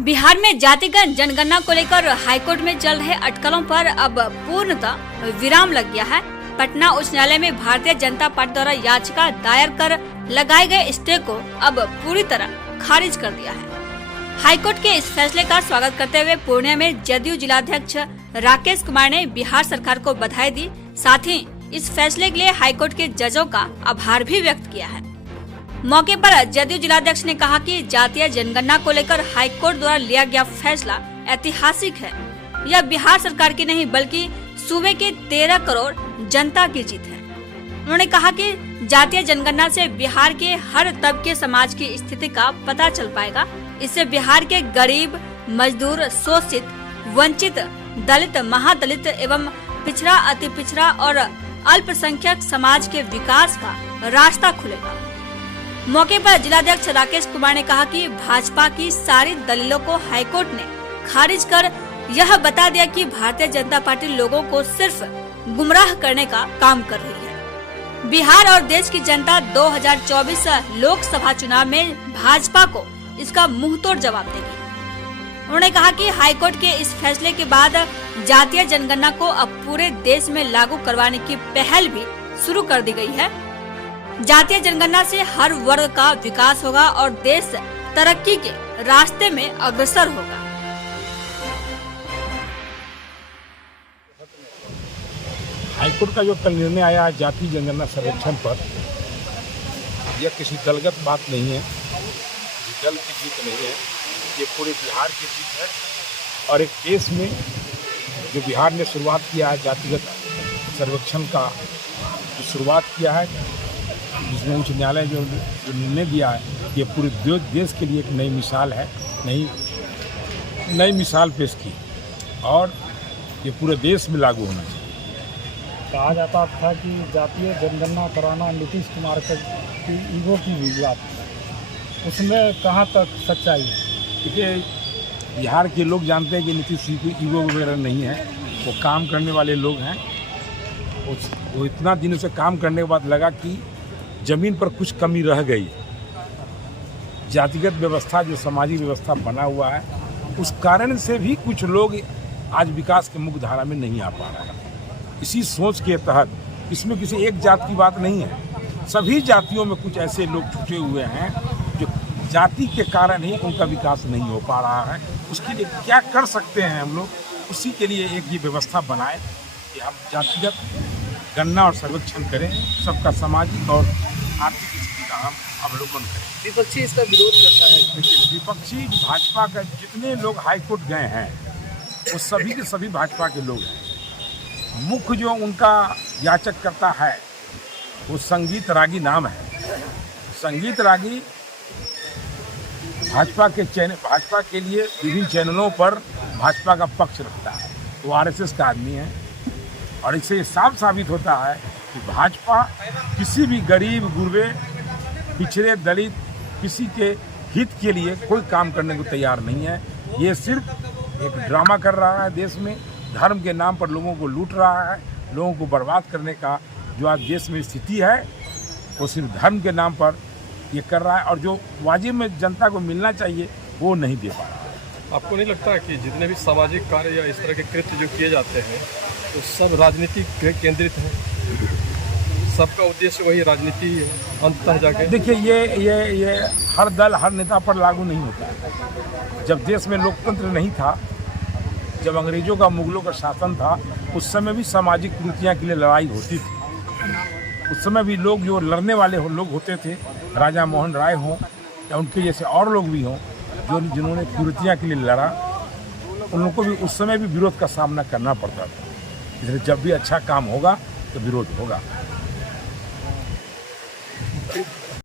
बिहार में जातिगत जनगणना को लेकर हाईकोर्ट में चल रहे अटकलों पर अब पूर्णतः विराम लग गया है। पटना उच्च न्यायालय में भारतीय जनता पार्टी द्वारा याचिका दायर कर लगाए गए स्टे को अब पूरी तरह खारिज कर दिया है। हाईकोर्ट के इस फैसले का स्वागत करते हुए पूर्णिया में जदयू जिलाध्यक्ष राकेश कुमार ने बिहार सरकार को बधाई दी। साथ ही इस फैसले के लिए हाईकोर्ट के जजों का आभार भी व्यक्त किया है। मौके पर जदयू जिलाध्यक्ष ने कहा कि जातीय जनगणना को लेकर हाईकोर्ट द्वारा लिया गया फैसला ऐतिहासिक है। यह बिहार सरकार की नहीं बल्कि सूबे के 13 करोड़ जनता की जीत है। उन्होंने कहा कि जातीय जनगणना से बिहार के हर तबके समाज की स्थिति का पता चल पाएगा। इससे बिहार के गरीब, मजदूर, शोषित, वंचित, दलित, महादलित एवं पिछड़ा, अति पिछड़ा और अल्पसंख्यक समाज के विकास का रास्ता खुलेगा। मौके पर जिलाध्यक्ष राकेश कुमार ने कहा कि भाजपा की सारी दलीलों को हाईकोर्ट ने खारिज कर यह बता दिया कि भारतीय जनता पार्टी लोगों को सिर्फ गुमराह करने का काम कर रही है। बिहार और देश की जनता 2024 लोकसभा चुनाव में भाजपा को इसका मुंहतोड़ जवाब देगी। उन्होंने कहा कि हाईकोर्ट के इस फैसले के बाद जातीय जनगणना को अब पूरे देश में लागू करवाने की पहल भी शुरू कर दी गई है। जातीय जनगणना से हर वर्ग का विकास होगा और देश तरक्की के रास्ते में अग्रसर होगा। हाईकोर्ट का जो कल निर्णय आया है जातीय जनगणना सर्वेक्षण पर, यह किसी दलगत बात नहीं है, किसी दल की जीत नहीं है, ये पूरे बिहार की जीत है। और एक देश में जो बिहार ने शुरुआत किया है जातिगत सर्वेक्षण का, जो शुरुआत किया है, जिसमें उच्च न्यायालय जो निर्णय दिया है, ये पूरे देश के लिए एक नई मिसाल है, नई मिसाल पेश की और ये पूरे देश में लागू होना चाहिए। कहा जाता था कि जातीय जनगणना कराना नीतीश कुमार की ईगो की भी बात, उसमें कहाँ तक सच्चाई है? देखिए, बिहार के लोग जानते हैं कि नीतीश जी की ईगो वगैरह नहीं है, वो काम करने वाले लोग हैं। वो इतना दिनों से काम करने के बाद लगा कि ज़मीन पर कुछ कमी रह गई। जातिगत व्यवस्था जो सामाजिक व्यवस्था बना हुआ है, उस कारण से भी कुछ लोग आज विकास के मुख्य धारा में नहीं आ पा रहा है। इसी सोच के तहत, इसमें किसी एक जात की बात नहीं है, सभी जातियों में कुछ ऐसे लोग छुटे हुए हैं जो जाति के कारण ही उनका विकास नहीं हो पा रहा है। उसके लिए क्या कर सकते हैं हम लोग, उसी के लिए एक ये व्यवस्था बनाए कि हम जातिगत गणना और सर्वेक्षण करें, सबका सामाजिक और आर्थिक स्थिति का हम अवलोकन करें। विपक्षी इसका विरोध करता है। देखिए, विपक्षी भाजपा का जितने लोग हाईकोर्ट गए हैं वो सभी के सभी भाजपा के लोग हैं। मुख्य जो उनका याचक करता है वो संगीत रागी नाम है। संगीत रागी भाजपा के लिए विभिन्न चैनलों पर भाजपा का पक्ष रखता है। वो आरएसएस का आदमी है और इससे ये साफ साबित होता है कि भाजपा किसी भी गरीब, गुरबे, पिछड़े, दलित, किसी के हित के लिए कोई काम करने को तैयार नहीं है। ये सिर्फ एक ड्रामा कर रहा है, देश में धर्म के नाम पर लोगों को लूट रहा है। लोगों को बर्बाद करने का जो आज देश में स्थिति है, वो सिर्फ धर्म के नाम पर ये कर रहा है और जो वाजिब में जनता को मिलना चाहिए वो नहीं दे पा रहा है। आपको नहीं लगता कि जितने भी सामाजिक कार्य या इस तरह के कृत्य जो किए जाते हैं तो सब राजनीति केंद्रित है? सबका उद्देश्य वही राजनीति है अंततः जाके? देखिए, ये हर दल, हर नेता पर लागू नहीं होता। जब देश में लोकतंत्र नहीं था, जब अंग्रेजों का, मुगलों का शासन था, उस समय भी सामाजिक कुरीतियाँ के लिए लड़ाई होती थी। उस समय भी लोग जो लड़ने वाले लोग होते थे, राजा मोहन राय हों या उनके जैसे और लोग भी हों जिन्होंने कुरीतियाँ के लिए लड़ा, उन लोगों को भी उस समय भी विरोध का सामना करना पड़ता था। इसलिए जब भी अच्छा काम होगा तो विरोध होगा।